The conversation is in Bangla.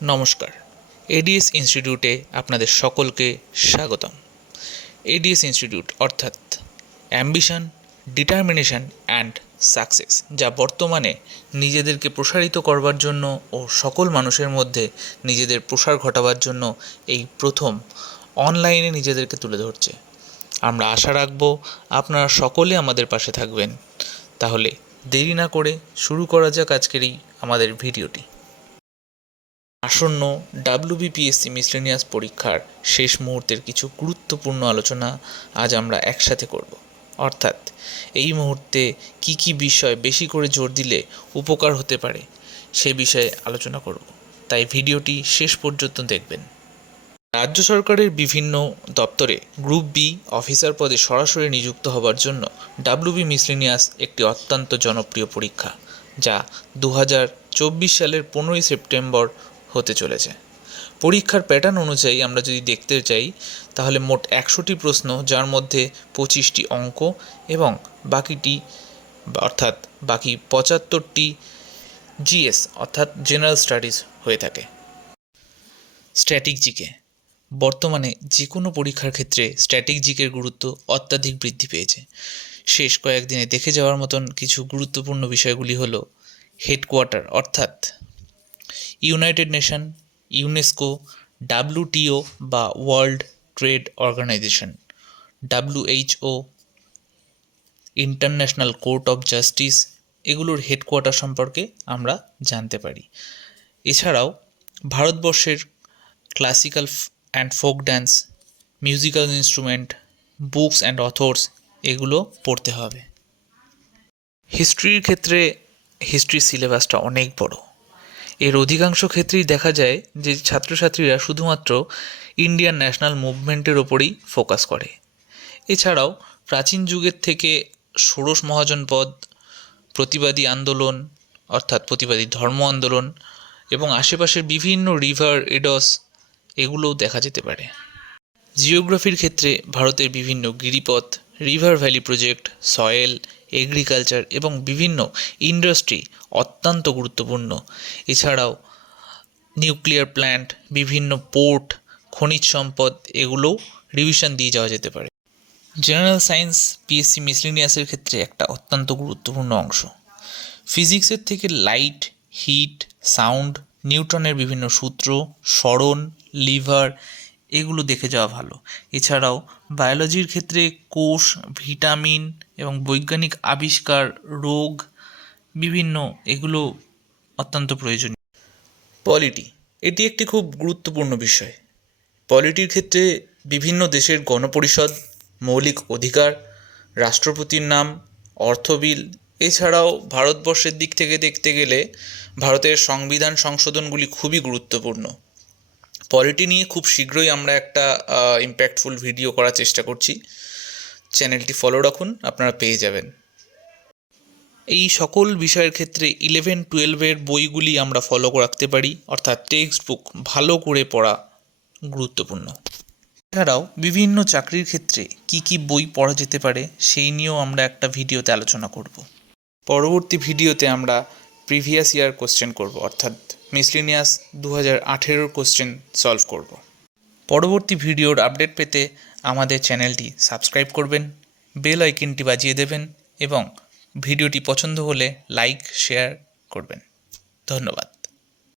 নমস্কার, এডিএস ইনস্টিটিউটে আপনাদের সকলকে স্বাগতম। এডিএস ইনস্টিটিউট অর্থাৎ অ্যাম্বিশন, ডিটারমিনেশন অ্যান্ড সাকসেস, যা বর্তমানে নিজেদেরকে প্রসারিত করবার জন্য ও সকল মানুষের মধ্যে নিজেদের প্রসার ঘটাবার জন্য এই প্রথম অনলাইনে নিজেদেরকে তুলে ধরছে। আমরা আশা রাখব আপনারা সকলে আমাদের পাশে থাকবেন। তাহলে দেরি না করে শুরু করা যাক আজকের এই আমাদের ভিডিওটি। আসন্ন ডাব্লিউবিপিএসসি মিসলেনিয়াস পরীক্ষার শেষ মুহূর্তের কিছু গুরুত্বপূর্ণ আলোচনা আজ আমরা একসাথে করব। অর্থাৎ এই মুহূর্তে কি কি বিষয় বেশি করে জোর দিলে উপকার হতে পারে সে বিষয়ে আলোচনা করব, তাই ভিডিওটি শেষ পর্যন্ত দেখবেন। রাজ্য সরকারের বিভিন্ন দপ্তরে গ্রুপ বি অফিসার পদে সরাসরি নিযুক্ত হবার জন্য ডাব্লিউবি মিসলেনিয়াস একটি অত্যন্ত জনপ্রিয় পরীক্ষা, যা 2024 সালের 15ই সেপ্টেম্বর হতে চলেছে। পরীক্ষার প্যাটার্ন অনুযায়ী আমরা যদি দেখতে চাই তাহলে মোট 100টি প্রশ্ন, যার মধ্যে 25টি অঙ্ক এবং বাকি 75টি জিএস অর্থাৎ জেনারেল স্টাডিজ হয়ে থাকে। স্ট্যাটিক জিকে, বর্তমানে যে কোনো পরীক্ষার ক্ষেত্রে স্ট্যাটিক জিকের গুরুত্ব অত্যাধিক বৃদ্ধি পেয়েছে। শেষ কয়েকদিনে দেখে যাওয়ার মতন কিছু গুরুত্বপূর্ণ বিষয়গুলি হলো হেডকোয়ার্টার অর্থাৎ ইউনাইটেড নেশন, ইউনেস্কো, ডাব্লিউটিও বা World Trade Organization, WHO, International Court of Justice, এগুলোর হেডকোয়ার্টার সম্পর্কে আমরা জানতে পারি। এছাড়াও ভারতবর্ষের classical and folk dance, musical instrument, books and authors, এগুলো পড়তে হবে। হিস্ট্রির ক্ষেত্রে হিস্ট্রি সিলেবাসটা অনেক বড়। এর অধিকাংশ ক্ষেত্রেই দেখা যায় যে ছাত্রছাত্রীরা শুধুমাত্র ইন্ডিয়ান ন্যাশনাল মুভমেন্টের ওপরেই ফোকাস করে। এছাড়াও প্রাচীন যুগের থেকে ষোড়শ মহাজনপদ, প্রতিবাদী আন্দোলন অর্থাৎ প্রতিবাদী ধর্ম আন্দোলন এবং আশেপাশের বিভিন্ন রিভার এডস, এগুলোও দেখা যেতে পারে। জিওগ্রাফির ক্ষেত্রে ভারতের বিভিন্ন গিরিপথ, river valley project, soil, agriculture এবং বিভিন্ন ইন্ডাস্ট্রি অত্যন্ত গুরুত্বপূর্ণ। এছাড়াও নিউক্লিয়ার প্ল্যান্ট, বিভিন্ন পোর্ট, খনিজ সম্পদ, এগুলোও রিভিশন দিয়ে যাওয়া যেতে পারে। জেনারেল সায়েন্স পিএসসি মিসলেনিয়াসের ক্ষেত্রে একটা অত্যন্ত গুরুত্বপূর্ণ অংশ। ফিজিক্সের থেকে লাইট, হিট, সাউন্ড, নিউটনের বিভিন্ন সূত্র, স্মরণ, লিভার, এগুলো দেখে যাওয়া ভালো। এছাড়াও বায়োলজির ক্ষেত্রে কোষ, ভিটামিন এবং বৈজ্ঞানিক আবিষ্কার, রোগ, বিভিন্ন, এগুলো অত্যন্ত প্রয়োজনীয়। পলিটি, এটি একটি খুব গুরুত্বপূর্ণ বিষয়। পলিটির ক্ষেত্রে বিভিন্ন দেশের গণপরিষদ, মৌলিক অধিকার, রাষ্ট্রপতির নাম, অর্থবিল, এছাড়াও ভারতবর্ষের দিক থেকে দেখতে গেলে ভারতের সংবিধান সংশোধনগুলি খুবই গুরুত্বপূর্ণ। পলিটি নিয়ে খুব শীঘ্রই আমরা একটা ইম্প্যাক্টফুল ভিডিও করার চেষ্টা করছি। চ্যানেলটি ফলো রাখুন, আপনারা পেয়ে যাবেন। এই সকল বিষয়ের ক্ষেত্রে 11-12 বইগুলি আমরা ফলো রাখতে পারি, অর্থাৎ টেক্সট বুক ভালো করে পড়া গুরুত্বপূর্ণ। এছাড়াও বিভিন্ন চাকরির ক্ষেত্রে কি কি বই পড়া যেতে পারে সেই নিয়েও আমরা একটা ভিডিওতে আলোচনা করব। পরবর্তী ভিডিওতে আমরা প্রিভিয়াস ইয়ার কোশ্চেন করব, অর্থাৎ মিসলেনিয়াস 2018 কোশ্চেন সলভ করব। পরবর্তী ভিডিওর আপডেট পেতে আমাদের চ্যানেলটি সাবস্ক্রাইব করবেন, বেল আইকনটি বাজিয়ে দেবেন এবং ভিডিওটি পছন্দ হলে লাইক, শেয়ার করবেন। ধন্যবাদ।